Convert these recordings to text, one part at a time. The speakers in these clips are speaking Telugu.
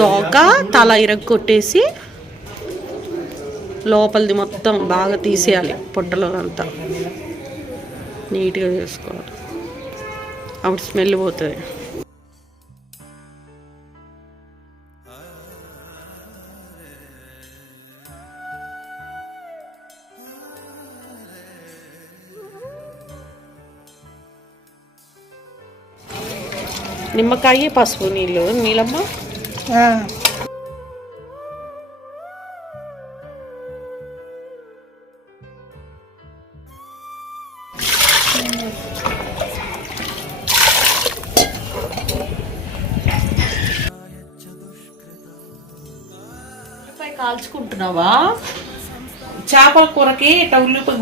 తోక తల ఇరగొట్టేసి లోపలిది మొత్తం బాగా తీసేయాలి, పొట్టలో అంతా నీట్గా చేసుకోవాలి, అప్పుడు స్మెల్ పోతుంది. నిమ్మకాయ పసుపు నీళ్ళు నీలమ్మ. కాల్చుకుంటున్నావా? చేపల కూరకి ఇట్లా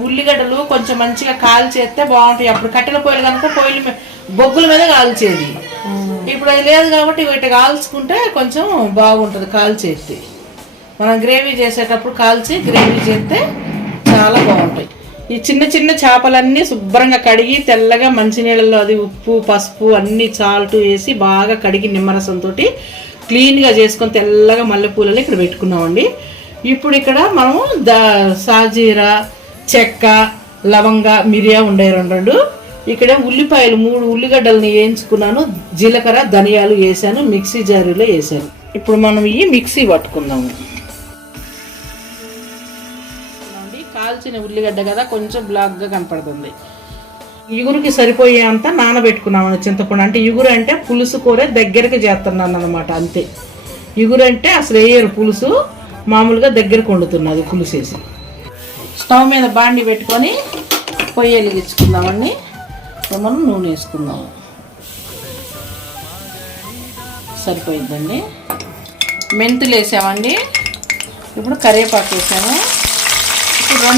ఉల్లిగడ్డలు కొంచెం మంచిగా కాల్చేస్తే బాగుంటాయి. అప్పుడు కట్టెల పొయ్యిలు కనుక పొయ్యిలు బొగ్గుల మీద కాల్చేది. ఇప్పుడు అది లేదు కాబట్టి ఇట్లా కాల్చుకుంటే కొంచెం బాగుంటుంది. కాల్చేస్తే మనం గ్రేవీ చేసేటప్పుడు కాల్చి గ్రేవీ చేస్తే చాలా బాగుంటాయి. ఈ చిన్న చిన్న చేపలన్నీ శుభ్రంగా కడిగి తెల్లగా మంచినీళ్ళలో అది ఉప్పు పసుపు అన్నీ సాల్ట్ వేసి బాగా కడిగి నిమ్మరసంతో క్లీన్గా చేసుకొని తెల్లగా మల్లెపూలలో ఇక్కడ పెట్టుకున్నామండి. ఇప్పుడు ఇక్కడ మనము సాజీరా చెక్క లవంగ మిరియా ఉండే రెండు ఇక్కడ ఉల్లిపాయలు 3 ఉల్లిగడ్డలని వేయించుకున్నాను, జీలకర్ర ధనియాలు వేసాను, మిక్సీ జారులో వేసాను. ఇప్పుడు మనం ఈ మిక్సీ పట్టుకుందాము. కాల్చిన ఉల్లిగడ్డ కదా కొంచెం బ్లాక్గా కనపడుతుంది. ఇగురికి సరిపోయేంత నానబెట్టుకున్నామని చింతపండు. అంటే ఇగురు అంటే పులుసు కూర దగ్గరికి చేస్తున్నాను అనమాట. అంతే, ఇగురు అంటే అసలు వేయరు పులుసు, మామూలుగా దగ్గరకు వండుతున్నది పులుసు వేసి. స్టవ్ మీద బాండి పెట్టుకొని పొయ్యి వెలిగించుకుందామండి. మనం నూనె వేసుకుందాము, సరిపోయిద్దండి. మెంతులు వేసామండి, ఇప్పుడు కరివేపాకు వేసాము. ఇప్పుడు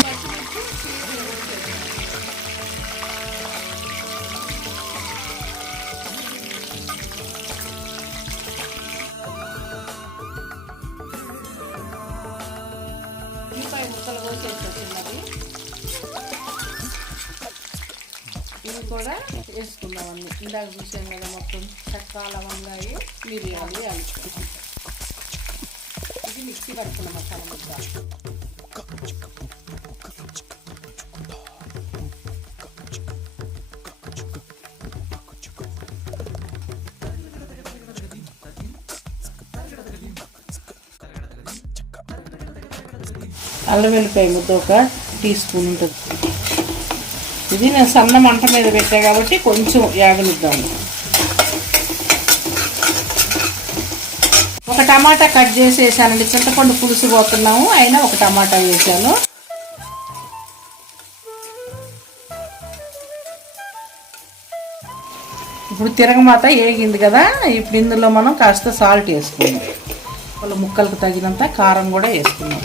ఉల్లిపాయ ముక్కలు కోసేసినది ఇవి కూడా వేసుకుందామండి. ఇందాక చూసాం కదా మొత్తం చెక్క లవంగాయి మిరియాలు వేసుకుంటాం. ఇది మిక్సీ పడుకున్న మసాలా ముద్ద. అల్లం వెల్లిపాయ ముద్ద 1 టీ స్పూన్ ఉంటుంది. ఇది నేను సన్న మంట మీద పెట్టా కాబట్టి కొంచెం యాగనిద్దాము. 1 టమాటా కట్ చేసి వేసానండి. చింతపండు పులుసు పోతున్నాము అయినా 1 టమాటా వేసాను. ఇప్పుడు తిరగమాత వేగింది కదా, ఇప్పుడు ఇందులో మనం కాస్త సాల్ట్ వేసుకుందాం. వాళ్ళ ముక్కలకు తగినంత కారం కూడా వేసుకున్నాం.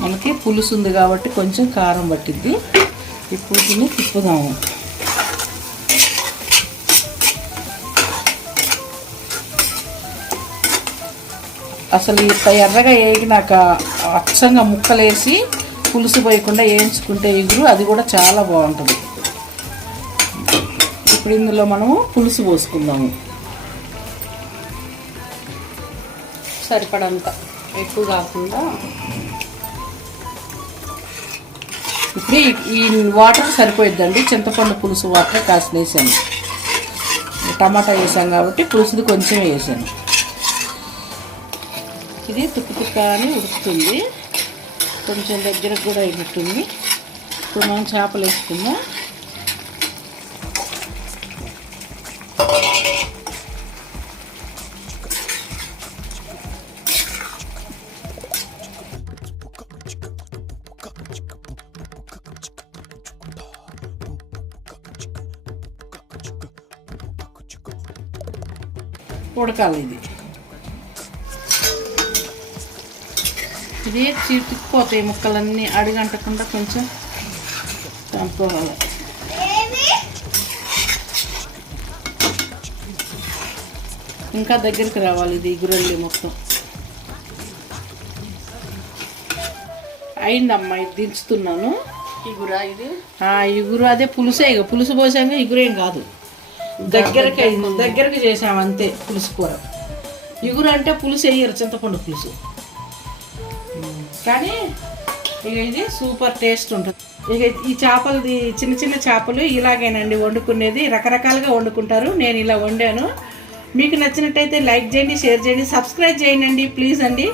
మనకి పులుసు ఉంది కాబట్టి కొంచెం కారం పట్టిద్ది. ఇప్పుడు దీన్ని తిప్పుదాము. అసలు ఇంత ఎర్రగా వేగినాక అచ్చంగా ముక్కలేసి పులుసు పోయకుండా వేయించుకుంటే ఇగురు అది కూడా చాలా బాగుంటుంది. ఇప్పుడు ఇందులో మనము పులుసు పోసుకుందాము. సరిపడంత, ఎక్కువ కాకుండా. ఇప్పుడు ఈ వాటర్ సరిపోయిద్దండి. చింతపండు పులుసు వాటర్ కాస్త వేసాను, టమాటా వేసాం కాబట్టి పులుసుది కొంచెం వేసాను. ఇది తుక్కు అని ఉడుకుతుంది, కొంచెం దగ్గరకు కూడా అయినట్టుంది. ఇప్పుడు మనం చేపలు వేసుకుందాం. ఉడకాలి. ఇది చిట్టుకుపోతాయి ముక్కలన్నీ, అడిగంటకుండా కొంచెం చంపుకోవాలి. ఇంకా దగ్గరికి రావాలి ఇది ఇగురల్లి మొత్తం. అయిందమ్మా, ఇది దించుతున్నాను. ఇగురా ఇది? ఇగురు అదే పులుసే. ఇక పులుసు పోసాక ఇగురేం కాదు. దగ్గరికి చేసాము అంతే పులుసు కూర. ఇగురు అంటే పులుసు వేయరు, చింతపండు పులుసు. కానీ ఇక ఇది సూపర్ టేస్ట్ ఉంటుంది. ఇక ఈ చేపలది చిన్న చిన్న చేపలు ఇలాగేనండి వండుకునేది. రకరకాలుగా వండుకుంటారు, నేను ఇలా వండాను. మీకు నచ్చినట్టయితే లైక్ చేయండి, షేర్ చేయండి, సబ్స్క్రైబ్ చేయండి ప్లీజ్ అండి.